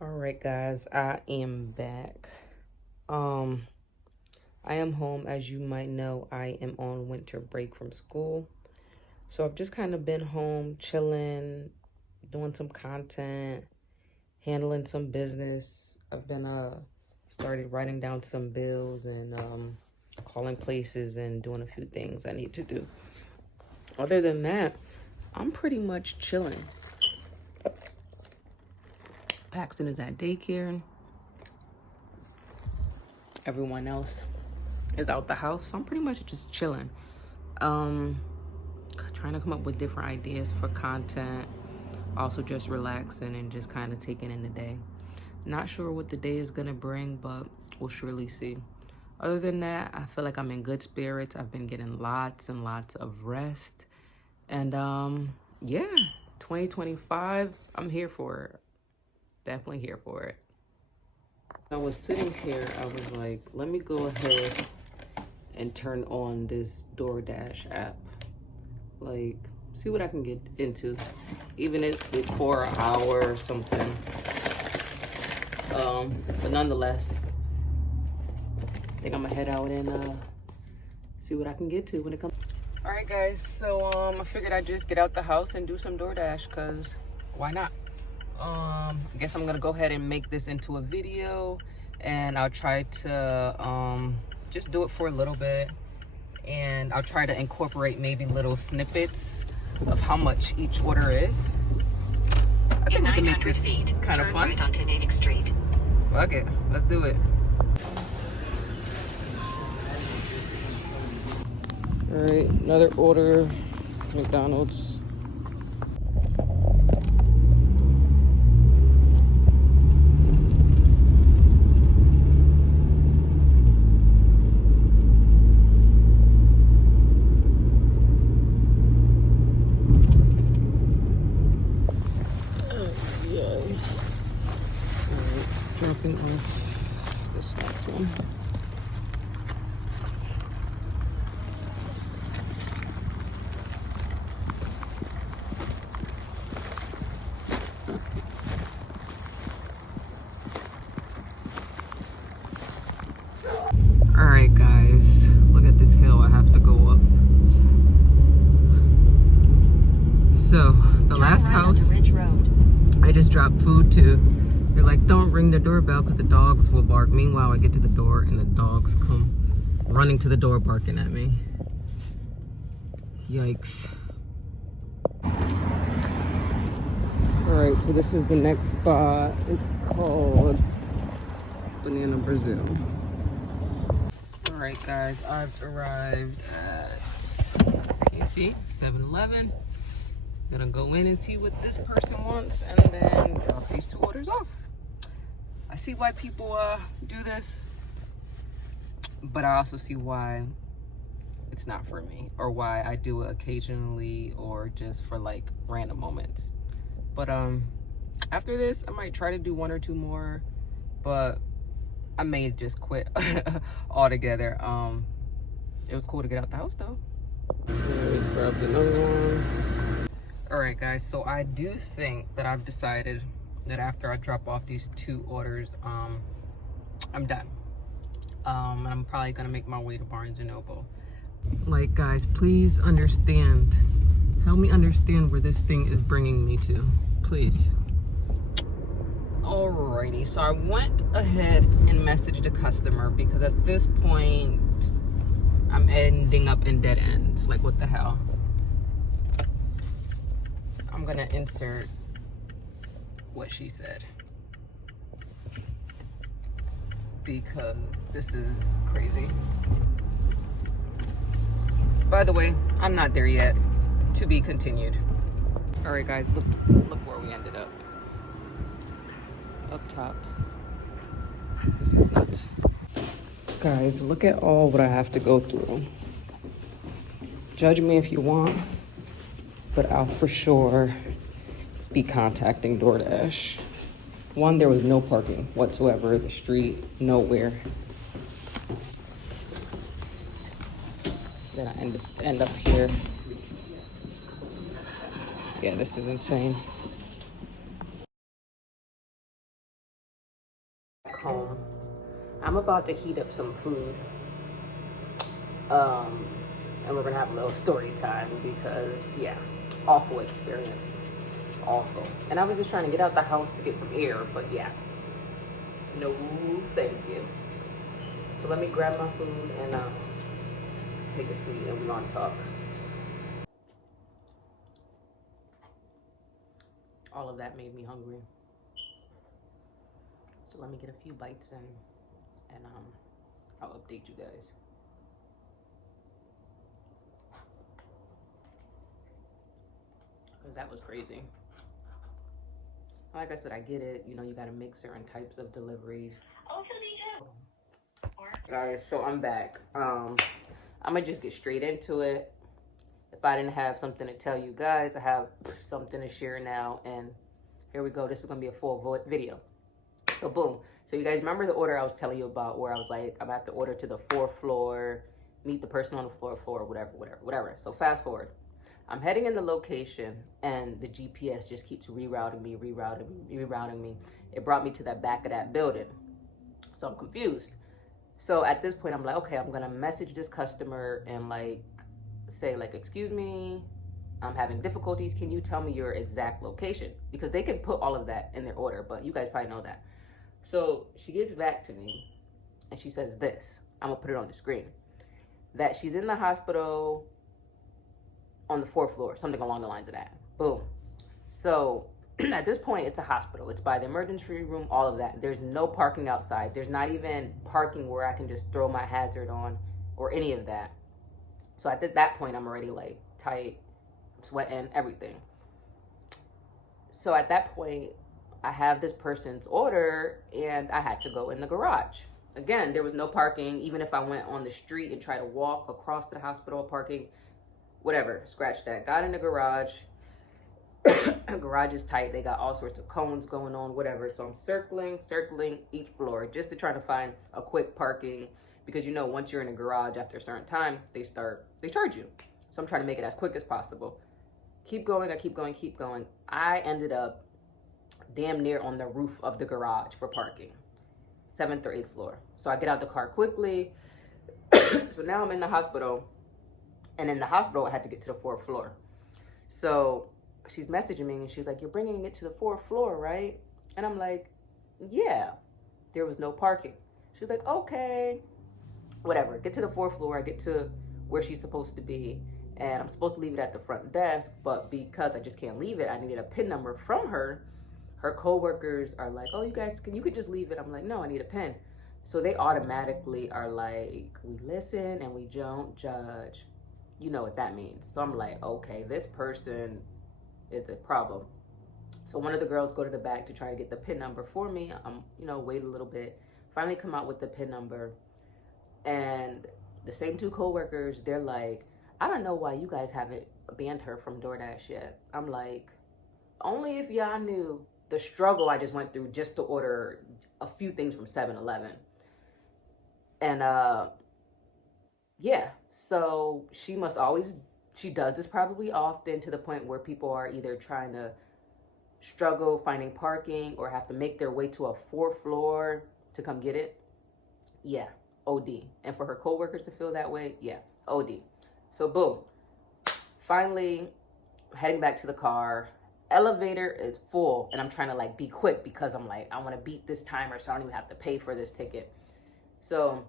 All right, guys, I am back. I am home. As you might know, I am on winter break from school. So I've just kind of been home, chilling, doing some content, handling some business. I've been started writing down some bills and calling places and doing a few things I need to do. Other than that, I'm pretty much chilling. Paxton is at daycare. Everyone else is out the house, so I'm pretty much just chilling. Trying to come up with different ideas for content. Also just relaxing and just kind of taking in the day. Not sure what the day is gonna bring, but we'll surely see. Other than that, I feel like I'm in good spirits. I've been getting lots and lots of rest. And yeah, 2025, I'm here for it. Definitely here for it. I was sitting here, I was like, let me go ahead and turn on this DoorDash app. Like, see what I can get into. Even if it's for an hour or something. But nonetheless, I think I'm gonna head out and see what I can get to when it comes. All right, guys, so I figured I'd just get out the house and do some DoorDash, cause why not? I guess I'm gonna go ahead and make this into a video, and I'll try to just do it for a little bit, and I'll try to incorporate maybe little snippets of how much each order is. I think we can make this kind of fun. Right onto Natick Street. Fuck it, let's do it. All right, another order, McDonald's. Dropping off this next one. All right, guys, look at this hill I have to go up. So the last house I just dropped food to, they're like, don't ring the doorbell because the dogs will bark. Meanwhile, I get to the door and the dogs come running to the door barking at me. Yikes. All right, so this is the next spot. It's called Banana Brazil. All right, guys, I've arrived at PC 7-Eleven. Gonna go in and see what this person wants and then drop these two orders off. I see why people do this, but I also see why it's not for me, or why I do it occasionally or just for like random moments. But after this, I might try to do one or two more, but I may just quit altogether. It was cool to get out the house though. Grabbed another one. All right, guys, so I do think that I've decided that after I drop off these two orders, I'm done. And I'm probably gonna make my way to Barnes & Noble. Like, guys, please understand. Help me understand where this thing is bringing me to, please. Alrighty, so I went ahead and messaged a customer because at this point, I'm ending up in dead ends. Like, what the hell? I'm gonna insert what she said because this is crazy. By the way, I'm not there yet. To be continued. All right, guys, look where we ended up. Up top. This is nuts. Guys, look at all what I have to go through. Judge me if you want, but I'll for sure be contacting DoorDash. One, there was no parking whatsoever, the street, nowhere. Then I end up here. Yeah, this is insane. home. I'm about to heat up some food. And we're gonna have a little story time because, yeah, awful experience. Awful. And I was just trying to get out the house to get some air, but yeah. No, thank you. So let me grab my food and take a seat and we're gonna talk. All of that made me hungry. So let me get a few bites in and I'll update you guys. Because that was crazy. Like I said, I get it. You know, you gotta make certain types of deliveries. Guys, so I'm back. I'm gonna just get straight into it. If I didn't have something to tell you guys, I have something to share now. And here we go. This is gonna be a full video. So boom. So you guys remember the order I was telling you about where I was like, I'm gonna have to order to the 4th floor, meet the person on the floor, whatever. So fast forward. I'm heading in the location and the GPS just keeps rerouting me. It brought me to the back of that building. So I'm confused. So at this point, I'm like, okay, I'm gonna message this customer and like say like, excuse me, I'm having difficulties. Can you tell me your exact location? Because they can put all of that in their order, but you guys probably know that. So she gets back to me and she says this, I'm gonna put it on the screen, that she's in the hospital on the 4th floor, something along the lines of that. Boom. So at this point, it's a hospital. It's by the emergency room, all of that. There's no parking outside. There's not even parking where I can just throw my hazard on or any of that. So at that point, I'm already like tight, I'm sweating, everything. So at that point, I have this person's order and I had to go in the garage. Again, there was no parking. Even if I went on the street and tried to walk across to the hospital parking, whatever, scratch that. Got in the garage. Garage is tight. They got all sorts of cones going on, whatever. So I'm circling each floor just to try to find a quick parking, because you know, once you're in a garage after a certain time, they charge you. So I'm trying to make it as quick as possible. Keep going. I ended up damn near on the roof of the garage for parking, 7th or 8th floor. So I get out the car quickly. So now I'm in the hospital. And in the hospital, I had to get to the 4th floor. So she's messaging me and she's like, you're bringing it to the 4th floor, right? And I'm like, yeah, there was no parking. She's like, okay, whatever. Get to the 4th floor. I get to where she's supposed to be. And I'm supposed to leave it at the front desk. But because I just can't leave it, I needed a PIN number from her. Her coworkers are like, oh, you could just leave it. I'm like, no, I need a PIN. So they automatically are like, we listen and we don't judge. You know what that means. So I'm like, okay, this person is a problem. So one of the girls go to the back to try to get the PIN number for me. I'm, wait a little bit. Finally come out with the PIN number. And the same 2 coworkers, they're like, I don't know why you guys haven't banned her from DoorDash yet. I'm like, only if y'all knew the struggle I just went through just to order a few things from 7-Eleven. And yeah, so she does this probably often, to the point where people are either trying to struggle finding parking or have to make their way to a 4th floor to come get it. Yeah, OD. And for her coworkers to feel that way, yeah, OD. So boom, finally heading back to the car. Elevator is full and I'm trying to like be quick because I'm like, I want to beat this timer so I don't even have to pay for this ticket. So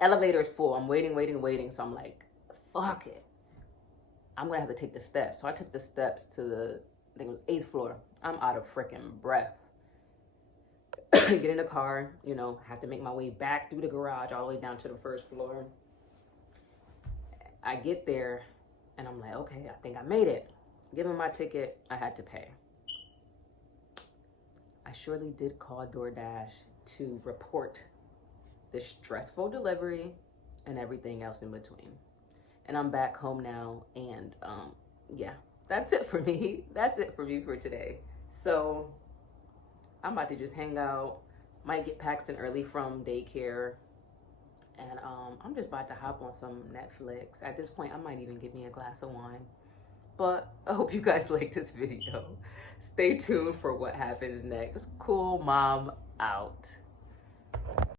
elevator is full. I'm waiting. So I'm like, fuck it, I'm gonna have to take the steps. So I took the steps to the, I think it was 8th floor. I'm out of freaking breath. Get in the car, have to make my way back through the garage all the way down to the 1st floor. I get there and I'm like, okay, I think I made it. Give me my ticket, I had to pay. I surely did call DoorDash to report the stressful delivery and everything else in between. And I'm back home now, and yeah, that's it for me. That's it for me for today. So I'm about to just hang out. Might get Paxton early from daycare. And I'm just about to hop on some Netflix. At this point, I might even get me a glass of wine. But I hope you guys like this video. Stay tuned for what happens next. Cool Mom out.